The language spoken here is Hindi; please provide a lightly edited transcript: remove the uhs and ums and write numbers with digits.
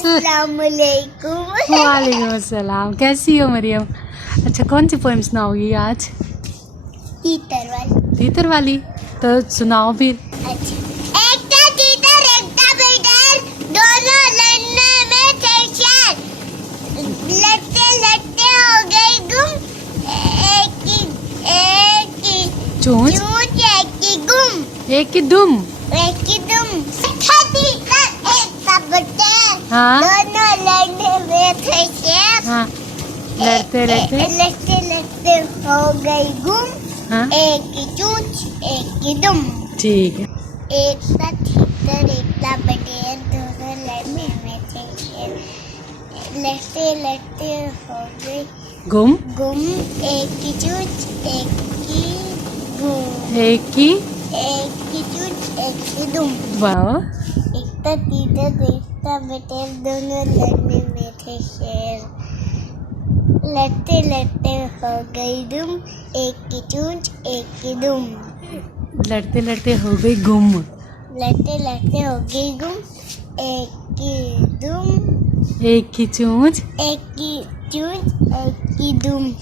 अस्सलामुअलैकुम। वालेकुम अस्सलाम। कैसी हो मरियम? अच्छा, कौन सी पोएम सुनाओगी आज? तीतर वाली। तीतर वाली? तो सुनाओ फिर। अच्छा। एक था तीतर, एक था बीटर, दोनों लड़ने में थे शार। लड़ते लड़ते हो गई गुम, एक की चूंच, एक की गुम, एक की दुम। एक की दुम। एक था तीतर, एक था बीटर, हाँ दोनों लड़ने में थे शार। हाँ, लड़ते लड़ते लड़ते लड़ते हो गई गुम, हाँ एक की चूंच एक की दुम। ठीक है। एक था तीतर, एक था बटेर, दोनों लड़ने में थे शेर। लड़ते लड़ते हो गई गुम, गुम, एक की चूंच एक की गुम, एक की एक की चूंच एक की दुम। वाह। एक था तीतर, एक था बटेर, दोनों लड़ने में थे शेर। लड़ते लड़ते हो गई दुम, एक की चूंच एक की दुम। लड़ते लड़ते हो गई गुम, लड़ते लड़ते हो गई गुम, एक की दुम, एक की चूंच एक की चूंच एक की दुम।